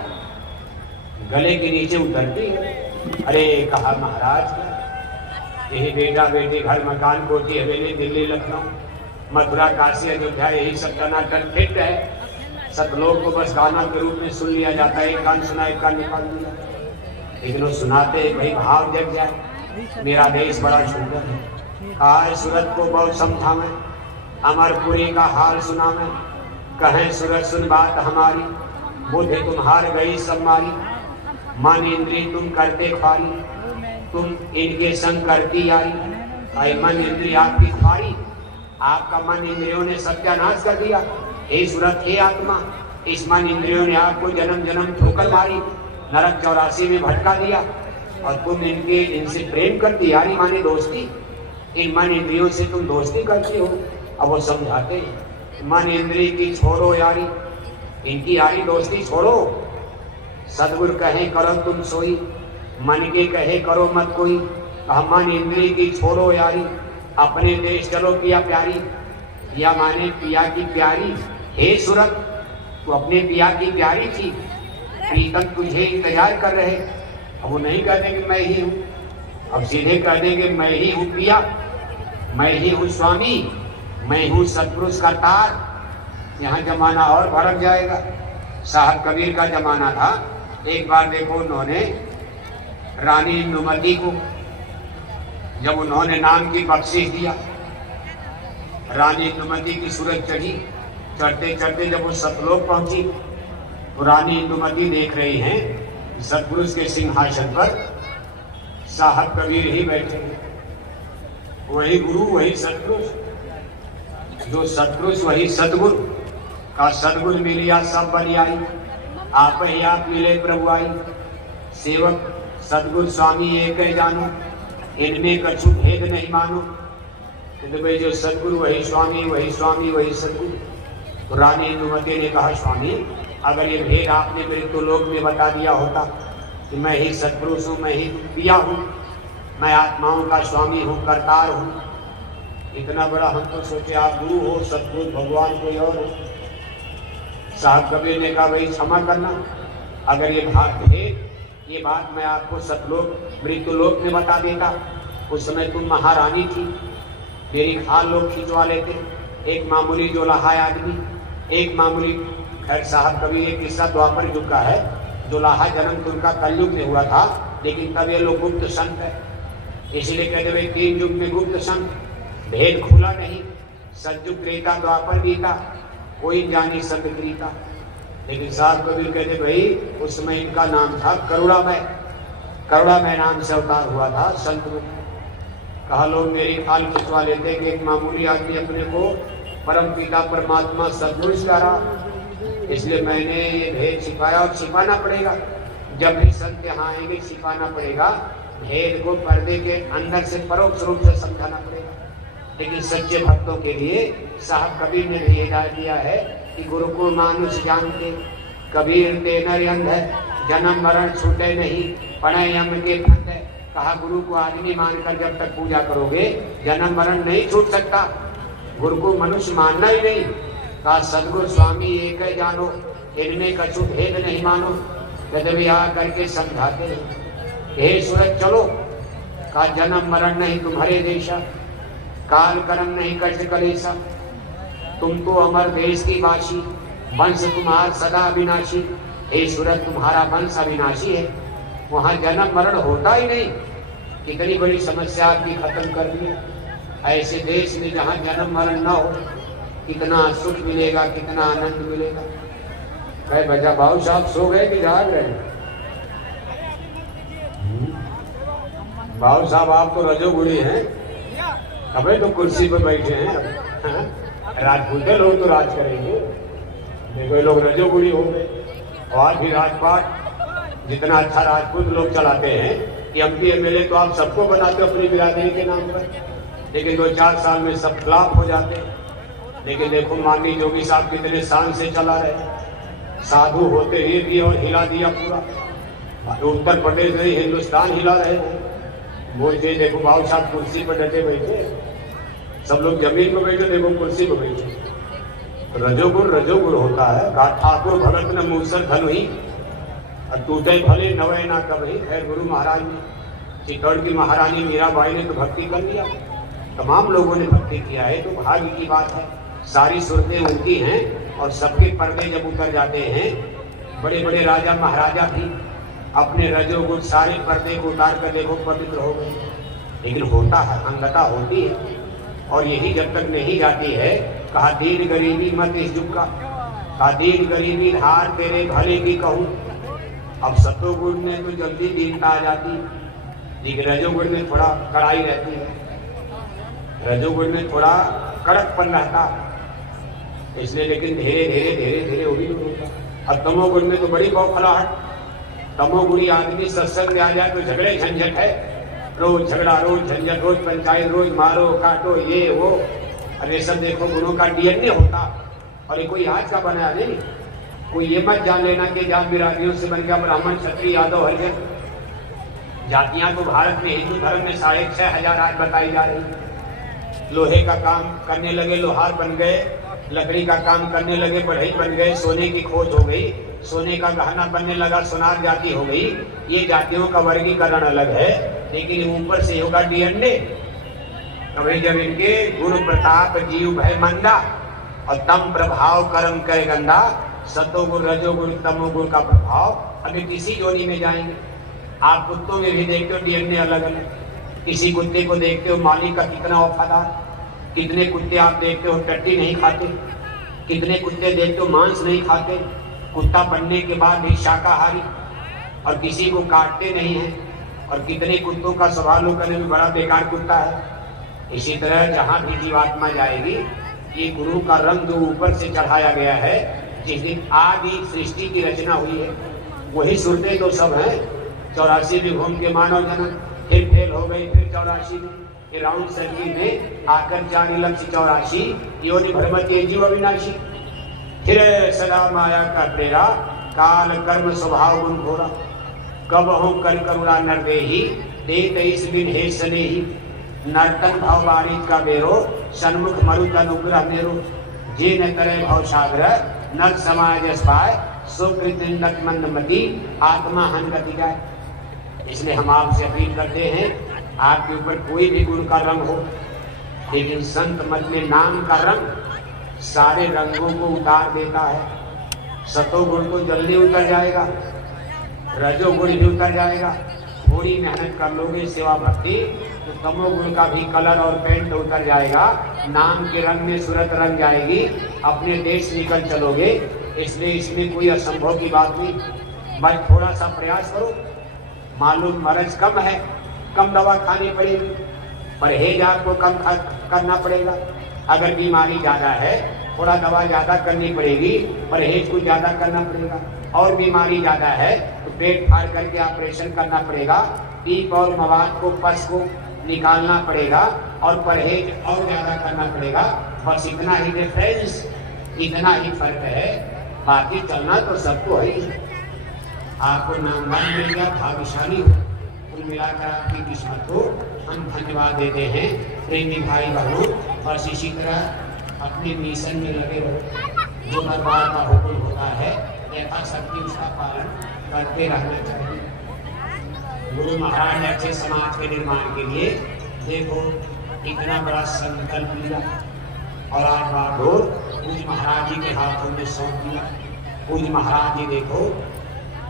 गले के नीचे उतरती है। अरे कहा महाराज यही बेटा बेटी घर मकान कोठी हवेली दिल्ली लखनऊ मथुरा काशी अयोध्या यही सब टनाटन फिट है। सतलोक को बस गाना के रूप में सुन लिया जाता है, एक कान सुना एक कान निकाल दिया। लेकिन वो सुनाते भाई भाव जग जाए, मेरा देश बड़ा सुंदर है। कहा सूरत को बहुत समझावे, अमरपुरी का हाल सुनावे। कहें सूरत सुन बात हमारी, बुद्धि तुम्हार गई सब मारी। मन इंद्री तुम करते ख्वारी, तुम इनके संग करती आई। आई मन इंद्री आपकी ख्वारी, आपका मन इंद्रियों ने सत्यानाश कर दिया। हे सूरत हे आत्मा, इस मन इंद्रियों ने आपको जन्म जन्म ठोकर मारी, नरक 84 में भटका दिया। और तुम इनसे प्रेम करती, यारी माने दोस्ती, इन मन इंद्रियों से तुम दोस्ती करती हो। अब वो समझाते मन इंद्री की छोड़ो यारी, इनकी यारी दोस्ती छोड़ो। सदगुरु कहे करो तुम सोई, मन के कहे करो मत कोई। मन इंद्री की छोड़ो यारी, अपने देश चलो पिया प्यारी। पिया माने पिया की प्यारी। हे सूरत तू अपने पिया की प्यारी थी, प्रीतम तुझे इंतजार कर रहे। अब वो नहीं कहते कि मैं ही हूँ, अब सीधे कह देंगे मैं ही हूँ पिया, मैं ही हूँ स्वामी, मैं हूँ सतपुरुष का तार। यहाँ जमाना और भड़क जाएगा। साहब कबीर का जमाना था। एक बार देखो उन्होंने रानी इंदुमती को जब उन्होंने नाम की बख्शिश दिया, रानी इंदुमती की सूरत चढ़ी। चढ़ते चढ़ते जब वो सतलोक पहुंची तो रानी इंदुमती देख रही हैं सतपुरुष के सिंहासन पर साहब कबीर ही बैठे हैं। वही गुरु वही सतपुरुष, जो सतपुरुष वही सतगुरु। का सतगुरु मिलिया सब बलियाई, आप ही आप मिले प्रभु आई। सेवक सतगुरु स्वामी एक है जानो, इनमें कछु भेद नहीं मानो। तो भाई जो सतगुरु वही स्वामी, वही स्वामी वही सतगुरु। तो रानी इंदुमती ने कहा स्वामी अगर ये भेद आपने मृत्यु लोक में बता दिया होता कि मैं ही सतपुरुष हूँ, मैं ही पिया हूँ, मैं आत्माओं का स्वामी हूँ, करतार हूँ, इतना बड़ा हम तो सोचे आप गुरु हो, सतपुरुष भगवान कोई और हो। साहब कबीर ने कहा भाई क्षमा करना, अगर ये बात मैं आपको सतलोक मृत्युलोक में बता देता, उस समय तुम महारानी थी, मेरी खाल लोग खिंचवा लेते। एक मामूली जोलाहा आदमी, एक मामूली, खैर साहब कबीर एक किस्सा द्वापर युग का है। जोलाहा जन्म तो उनका कलयुग में हुआ था, लेकिन तब ये लोग गुप्त संत है, इसलिए कहते भाई 3 युग में गुप्त संत, भेद खुला नहीं। सतयुग त्रेता द्वापर गीता, कोई जानी सतगीता। लेकिन साहब कबीर कहते भाई उस समय इनका नाम था करुणामय। करुणा में नाम से अवतार हुआ था संत रूप। कहा लोग मेरी खाल खिंचवा लेते कि एक मामूली आदमी अपने को परम पिता परमात्मा सदपुरुष करा, इसलिए मैंने ये भेद छिपाया और छिपाना पड़ेगा। जब भी संत यहाँ आएंगे छिपाना पड़ेगा, भेद को पर्दे के अंदर से परोक्ष रूप से समझाना पड़ेगा। लेकिन सच्चे भक्तों के लिए साहब कबीर ने भी हिदायत दिया है कि गुरु को मानुष जानते, कबीर ते नर अंध है, जन्म मरण छूटे नहीं, पढ़े यम के फंद है। कहा गुरु को आदमी मानकर जब तक पूजा करोगे जन्म मरण नहीं छूट सकता, गुरु को मनुष्य मानना ही नहीं। कहा सदगुरु स्वामी एक है जानो, इनमें कछु भेद नहीं मानो। कदम आ करके समझाते हे सूरज चलो। कहा जन्म मरण नहीं तुम्हारे देशा, काल कर्म नहीं कष्ट कलेसा, तुम तो अमर देश की वासी, वंश तुम्हारा सदा अविनाशी। हे सूरज तुम्हारा वंश अविनाशी है, वहां जन्म मरण होता ही नहीं। कितनी बड़ी समस्या आपकी खत्म कर दी। ऐसे देश में जहाँ जन्म मरण न हो, कितना सुख मिलेगा, कितना आनंद मिलेगा। भाई बजा बाबू साहब सो गए कि जाग रहे हैं? बाबू साहब आप तो रजोगुणी हैं, अबे तो कुर्सी पर बैठे हैं। राजपूते लोग तो राज करेंगे, देखो लोग रजोगुणी हो गए। और भी राजपाट जितना अच्छा राजपूत लोग चलाते हैं कि एमपी एमएलए तो आप सबको बनाते हो अपनी बिरादरी के नाम पर, लेकिन 2-4 साल में सब खिलाफ हो जाते हैं। लेकिन देखो माननीय योगी साहब कितने शान से चला रहे, साधु होते हुए भी और हिला दिया पूरा उत्तर प्रदेश में, हिंदुस्तान हिला रहे हैं। बोलते देखो बाबू साहब कुर्सी पर डटे बैठे, सब लोग जमीन पर बैठे, देखो कुर्सी पर बैठे। रजोगुण रजोगुण होता है। कहा ठाकुर भगत न मूसर धन ही, टूटे भले नवे ना कभी। खैर गुरु महाराज ने, चित्तौड़ की महारानी मीराबाई ने तो भक्ति कर लिया, तमाम लोगों ने भक्ति किया है, तो भाग्य की बात है। सारी सुरतें उनकी हैं और सबके पर्दे जब उतर जाते हैं, बड़े बड़े राजा महाराजा भी अपने रजोगुण सारे पर्दे को उतार कर देखो पवित्र हो गए। लेकिन होता है, अंगता होती है, और यही जब तक नहीं जाती है। कहा दीन गरीबी मत इस युग का, कहा दीन गरीबी धार तेरे भले की कहूँ। अब सतोगुण में तो जल्दी दीनता आ जाती, लेकिन रजोगुण में थोड़ा कड़ाई रहती है, रजोगुण में थोड़ा कड़कपन रहता, इसलिए। लेकिन धीरे धीरे धीरे धीरे वही होता। अब तमोगुण में तो बड़ी बौखलाहट। तमोगुणी आदमी सत्संग में आ जाए तो झगड़े झंझट है, रोज झगड़ा, रोज झंझट, रोज पंचायत, रोज मारो काटो ये वो। अरे सब देखो गुरु का डीएनए होता, और ये कोई आज का बनाया नहीं। कोई ये मत जान लेना कि जात बिरादियों से बन गया ब्राह्मण क्षत्रिय यादव हरिजन। जातियां तो भारत में हिंदू धर्म में 6,500 आज बताई जा रही। लोहे का काम करने लगे लोहार बन गए, लकड़ी का काम करने लगे बढ़ई बन गए, सोने की खोज हो गई, सोने का गहना बनने लगा, सोनार जाति हो गई। ये जातियों का वर्गीकरण अलग है, लेकिन ऊपर से होगा डीएनए। कभी जब इनके गुण प्रताप जीव भय मंदा, और तम प्रभाव कर्म करे गंदा। सतोगुण रजोगुण तमोगुण का प्रभाव अभी किसी योनि में जाएंगे। आप कुत्तों में भी देखते हो डीएनए अलग अलग। किसी कुत्ते को देखते हो मालिक का कितना वफादार, कितने कुत्ते आप देखते हो टट्टी नहीं खाते, कितने कुत्ते देखते हो मांस नहीं खाते, कुत्ता बनने के बाद भी शाकाहारी, और किसी को काटते नहीं है। और कितने कुत्तों का स्वभाव करने में बड़ा बेकार कुत्ता है। इसी तरह जहां भी जीवात्मा जाएगी, ये गुरु का रंग जो ऊपर से चढ़ाया गया है, जिस दिन आदि सृष्टि की रचना हुई है, वही सुरते तो सब हैं। 84 में घूम के मानव जन्म, फिर फेल हो गई, फिर 84 में राउंड सर्किल में आकर 4,84,84 योनि भ्रमति जीव अविनाशी। फिर सदा माया का प्रेरा, काल कर्म स्वभाव गुण घोरा। कब हो कर करुणा नरदेही, देत इस बिन हे स्नेही। नर्तन भाव बारिश का बेरो, सन्मुख मरुत अनुग्रह मेरो। जे न करे भाव सागर, नर समाज पाए, सुकृत मंदमती, आत्मा हन गति जाए। इसलिए हम आपसे अपील करते हैं, आपके ऊपर कोई भी गुण का रंग हो, लेकिन संत मत में नाम का रंग सारे रंगों को उतार देता है। सतोगुण तो जल्दी उतर जाएगा, रजोगुण भी उतर जाएगा। थोड़ी मेहनत कर लोगे सेवा भक्ति, तो तमोगुण का भी कलर और पेंट उतर जाएगा। नाम के रंग में सूरत रंग जाएगी, अपने देश निकल चलोगे। इसलिए इसमें कोई असंभव की बात नहीं, बस थोड़ा सा प्रयास करो। मालूम मर्ज कम है, कम दवा खानी पड़ेगी, परहेज आपको कम करना पड़ेगा। अगर बीमारी ज्यादा है थोड़ा दवा ज्यादा करनी पड़ेगी, परहेज को ज्यादा करना पड़ेगा। और बीमारी ज्यादा है तो पेट फाड़ करके ऑपरेशन करना पड़ेगा, पीप और मवाद को पस को निकालना पड़ेगा और परहेज और ज्यादा करना पड़ेगा। बस इतना ही डिफरेंस, इतना ही फर्क है, बाकी चलना तो सबको है। आपको नामदान मिल गया, भाग्यशाली हो। कुल मिलाकर आपकी किस्मत को हम धन्यवाद देते हैं। प्रेमी भाई बहनों, बस इसी तरह अपने मिशन में लगे रहो। जो दरबार का हुक्म होता है यथाशक्ति उसका पालन करते रहना चाहिए। गुरु महाराज ने अच्छे समाज के निर्माण के लिए देखो इतना बड़ा संकल्प लिया और आज बागडोर पूज्य महाराज जी के हाथों में सौंप दिया। पूज्य महाराज जी देखो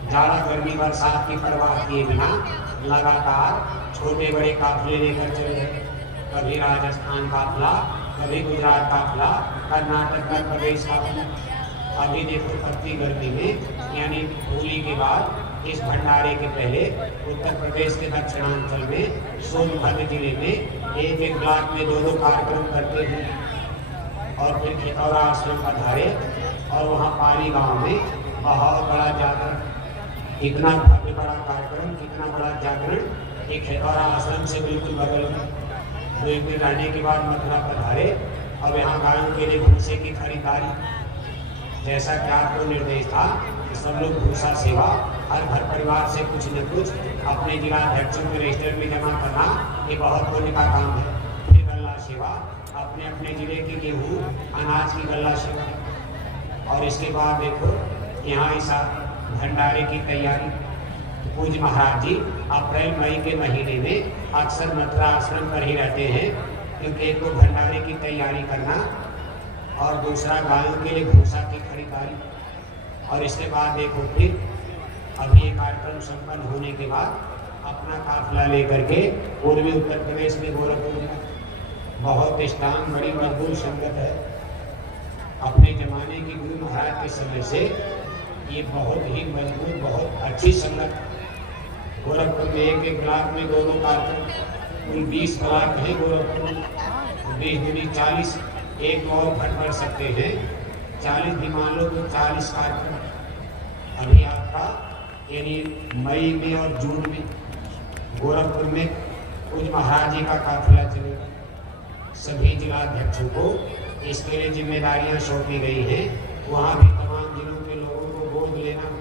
जाड़ा गर्मी बरसात की परवाह किए बिना लगातार छोटे बड़े काफिले लेकर चले गए। कभी राजस्थान काफिला, कभी गुजरात काफिला, कर्नाटक का प्रदेश काफिला। अभी देखो पत्ती गर्मी में यानी होली के बाद इस भंडारे के पहले उत्तर प्रदेश के दक्षिणांचल में सोनभद्र जिले में एक ब्लॉक में 2 कार्यक्रम करते हैं और फिर खितौरा आश्रम पधारे और वहाँ पाली गांव में बहुत बड़ा जागरण, कितना भव्य बड़ा कार्यक्रम, कितना बड़ा जागरण। एक खितौरा आश्रम से बिल्कुल बगल में 2 दिन रहने के बाद मथुरा पधारे और यहाँ गायों के लिए भूसे की खरीदारी। जैसा कि आपको निर्देश था कि सब लोग भूसा सेवा हर घर परिवार से कुछ न कुछ अपने जिला अध्यक्षों के रजिस्टर में जमा करना ये बहुत पुण्य का काम है। फिर गल्ला सेवा, अपने अपने जिले के गेहूँ अनाज की गल्ला सेवा। और इसके बाद देखो यहाँ इस भंडारे की तैयारी। पूज्य महाराज जी अप्रैल मई के महीने में अक्सर मथुरा आश्रम पर ही रहते हैं, क्योंकि एक तो भंडारे की तैयारी करना और दूसरा गायों के लिए भूसा की खरीदारी। और इसके बाद देखो फिर अभी ये कार्यक्रम संपन्न होने के बाद अपना काफिला लेकर के पूर्वी उत्तर प्रदेश में गोरखपुर बहुत स्ट्रांग बड़ी मजबूत संगत है। अपने जमाने की गुरु महाराज के समय से ये बहुत ही मजबूत बहुत अच्छी संगत। गोरखपुर में एक ब्लॉक में 2 कार्यक्रम, कुल 20 ब्लॉक है गोरखपुर में, 20 40 एक और भर सकते हैं, 40 भी मान लो तो 40 कार्यक्रम। अभी आपका यानी मई में और जून में गोरखपुर में पूज्य महाराज जी का काफिला चलेगा। सभी जिला अध्यक्षों को इसके लिए जिम्मेदारियां सौंपी गई हैं। वहाँ भी तमाम जिलों के लोगों को गोद लेना,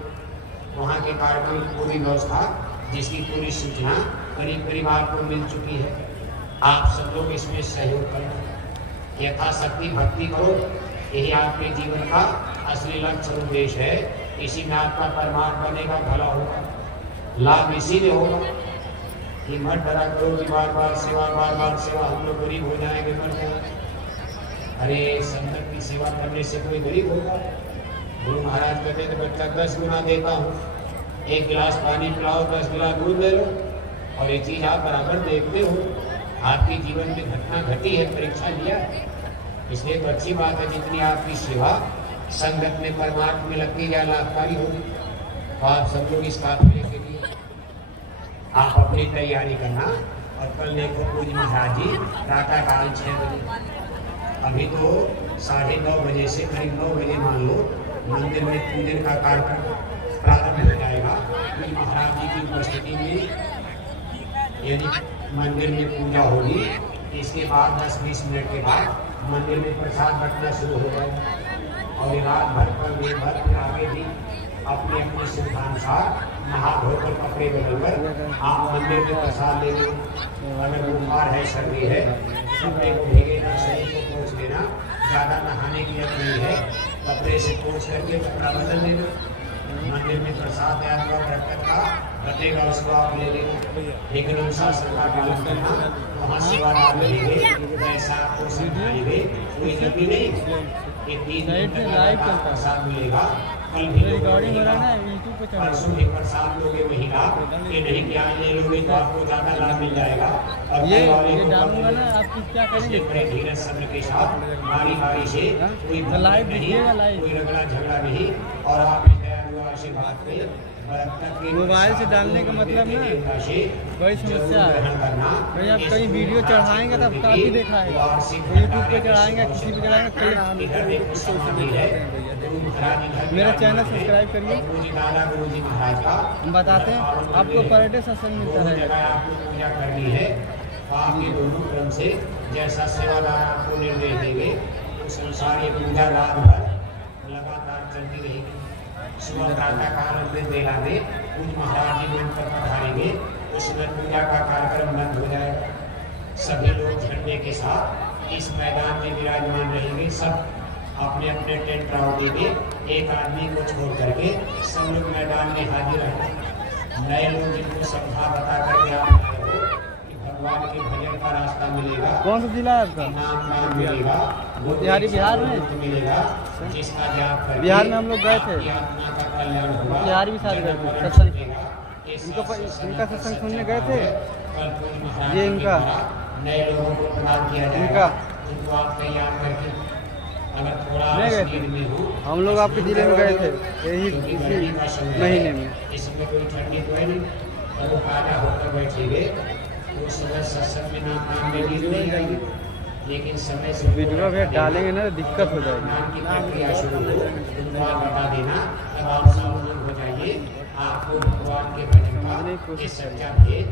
वहाँ के कार्यक्रम की पूरी व्यवस्था जिसकी पूरी सूचना करीब करीब आपको मिल चुकी है। आप सब लोग इसमें सहयोग करें, यथाशक्ति भक्ति करो, यही आपके जीवन का असली लक्ष्य उद्देश्य है। इसी में आपका परमार्थ बनेगा, भला होगा, लाभ इसी में होगा। कि मत डरा करो कि बार बार सेवा हम लोग गरीब हो जाएंगे, मर जाएंगे। अरे संगत की सेवा करने से कोई गरीब होगा? गुरु महाराज कहते तो बच्चा 10 गुना देता हूँ, 1 गिलास पानी पिलाओ 10 गिलास दूध ले लो। और ये चीज आप बराबर देखते हो, आपके जीवन में घटना घटी है, परीक्षा लिया, इसलिए तो अच्छी बात है। जितनी आपकी सेवा संगत में परमार्थ में लगती है लाभकारी होगी। तो आप सब लोग इस काफिले के लिए आप अपनी तैयारी करना। और कल देखो पूज्य महाराज जी प्रातः काल 6 बजे, अभी तो 9:30 बजे से करीब 9 बजे मान लो मंदिर में पूजन का कार्यक्रम प्रारंभ हो जाएगा। पूज्य महाराज जी की उपस्थिति में यदि मंदिर में पूजा होगी, इसके बाद 10-20 मिनट के बाद मंदिर में प्रसाद बंटना शुरू हो जाएगा। और रात भर पर दिन भर फिर आगे भी अपने अपने सुविधानुसार नहा धोकर कपड़े बदलकर आप मंदिर में प्रसाद ले लो। अगर बुखार है, सर्दी है, कपड़े को भीगे ना, शरीर को पोंछ लेना, ज़्यादा नहाने की जरूरत नहीं है, कपड़े से पोंछ करके कपड़ा बदल लेना। मंदिर में प्रसाद या बरकत का बटेगा, उसको आप ले लेना, लेकिन अनुशासन का पालन करना। वहाँ सेवादार मिलेंगे, ऐसा आपको समझाएंगे, कोई जरूरी नहीं। ये 3 दिन तक प्रसाद मिलेगा। कल भी परसों भी प्रसाद लोगे वही लाभ, ये नहीं कि आज ले लोगे तो आपको ज्यादा लाभ मिल जाएगा। और ये डालूंगा ना, आप क्या करेंगे? बड़े धीरज सब्र के साथ बारी बारी से, कोई नहीं, कोई रगड़ा झगड़ा नहीं, और आप इस दयालु आशीर्वाद पे मोबाइल से डालने का मतलब ना बड़ी समस्या है भाई। आप कहीं वीडियो चढ़ाएंगे तब काफ़ी देखा है, यूट्यूब पे चढ़ाएंगे, किसी पे चढ़ाएंगे, मेरा चैनल सब्सक्राइब करिए। हम बताते हैं आपको पर डे सत्संग मिलता है। आपके दोनों क्रम से जैसा सेवादार आपको निर्देश देंगे उस अनुसार ये पूजा रात भर लगातार चलती रहेगी। सुबह प्रातःकाल में बेला में पूज महाराज जी मंच पर पधारेंगे, उसमें पूजा का कार्यक्रम बंद हो जाएगा। सभी लोग झंडे के साथ इस मैदान में विराजमान रहेंगे। सब अपने अपने टेंट राउंड देंगे, एक आदमी को छोड़ करके सब लोग मैदान में हाजिर रहेंगे। नए लोग जिनको श्रद्धा बता करके आप भगवान के भजन का रास्ता मिलेगा। कौन सा जिला है आपका? नाम मिलेगा, मोतिहारी बिहार में मिलेगा। जिसका जाप करके बिहार में हम लोग गए थे, आत्मा का कल्याण होगा। बिहार भी साथ गए थे सत्संग, इनका सत्संग सुनने गए थे। ये इनका नए लोगों को प्रदान किया जाएगा, उनको आप तैयार करके अगर थोड़ा नहीं गए थे हम लोग, आपके जिले में गए थे यही इसी महीने में। इसमें कोई ठंडी तो है नहीं, अगर ताजा होकर बैठेंगे तो सुबह सत्संग में नाम लेने नहीं आएगी, लेकिन समय से वीडियो भी डालेंगे ना दिक्कत हो जाएगी। नाम की प्रक्रिया शुरू हो, उनको बता देना, तब आप सावधान हो जाइए। आपको भगवान के भजन का ये सच्चा भेद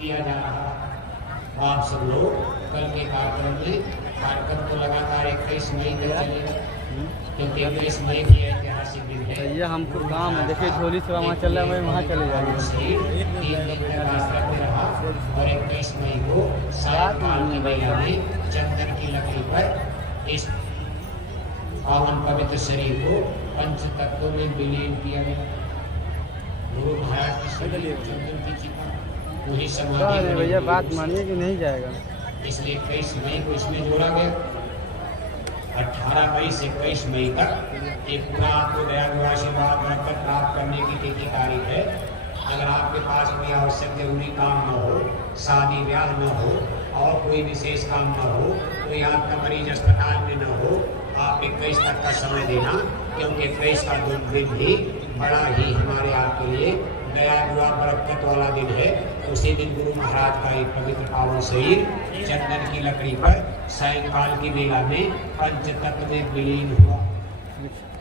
दिया जा रहा है। आप सब लोग कल के कार्यक्रम को लगातार 21 मई तक चलेगा, क्योंकि 21 मई की ऐतिहासिक दिन है। ये हमको काम है, देखिए झोली से वहाँ चल रहा है, वहाँ चले जाएंगे। और 21 मई को 7 की महिला में चंदन की लकड़ी पर इस पावन पवित्र शरीर को पंच तत्वों में विलीन किया गया। गुरु महाराज की शरीर चंदन की चिपा वही समाधि भैया बात मानिए कि नहीं जाएगा, इसलिए 21 मई को इसमें जोड़ा गया। 18 मई से 21 मई तक एक पूरा आपको दयालु आशीर्वाद बरकत प्राप्त करने की तिथि तारीख है। अगर आपके पास कोई आवश्यक जरूरी काम न हो, शादी ब्याह न हो और कोई विशेष काम न हो, कोई आपका मरीज अस्पताल में न हो, आप 21 तक का समय देना, क्योंकि 21 का दिन भी बड़ा ही हमारे आपके लिए दया दुआ बरकत वाला दिन है। उसी दिन गुरु महाराज का एक पवित्र पावन शरीर चंदन की लकड़ी पर सायंकाल की बेला में पंच तत्व में विलीन हुआ।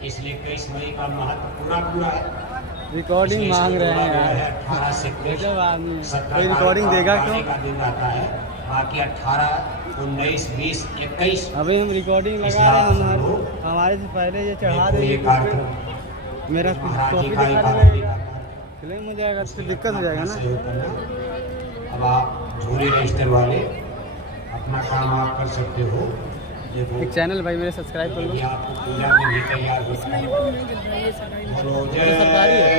इसलिए 21 मई का महत्व पूरा है। रिकॉर्डिंग मांग रहे हैं 18 से जब आदमी कोई रिकॉर्डिंग देगा क्यों? का दिन रहता है, बाकी 18, 19, 20, 21 अभी हम रिकॉर्डिंग लगा रहे हैं। हमारे से पहले ये चढ़ा रहे हैं, मेरा कॉपी दिखा फिल्म हो जाएगा तो दिक्कत हो जाएगा ना। अब आप झोली रजिस्टर वाले अपना काम आप कर सकते हो। एक चैनल भाई मेरे सब्सक्राइब कर लो। आपको पूजा में भी तैयार सरकारी है।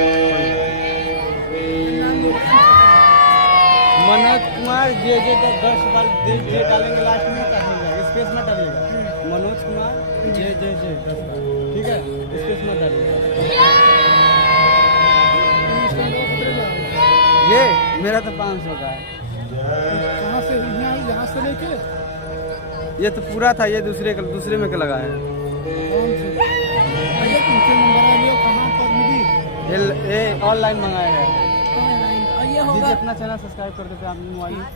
मनोज कुमार जे 10 बार जे डालेंगे लास्ट में डालेगा, स्पेस मत डालिएगा। मनोज कुमार जे 10 ठीक है, स्पेस मत डालिएगा। ये मेरा तो 500 का है। कहाँ से यहाँ से लेके ये तो पूरा था, ये दूसरे में लगा है। ये ऑनलाइन मंगाया है। दीजिए अपना चैनल सब्सक्राइब कर देते हैं आप मोबाइल में।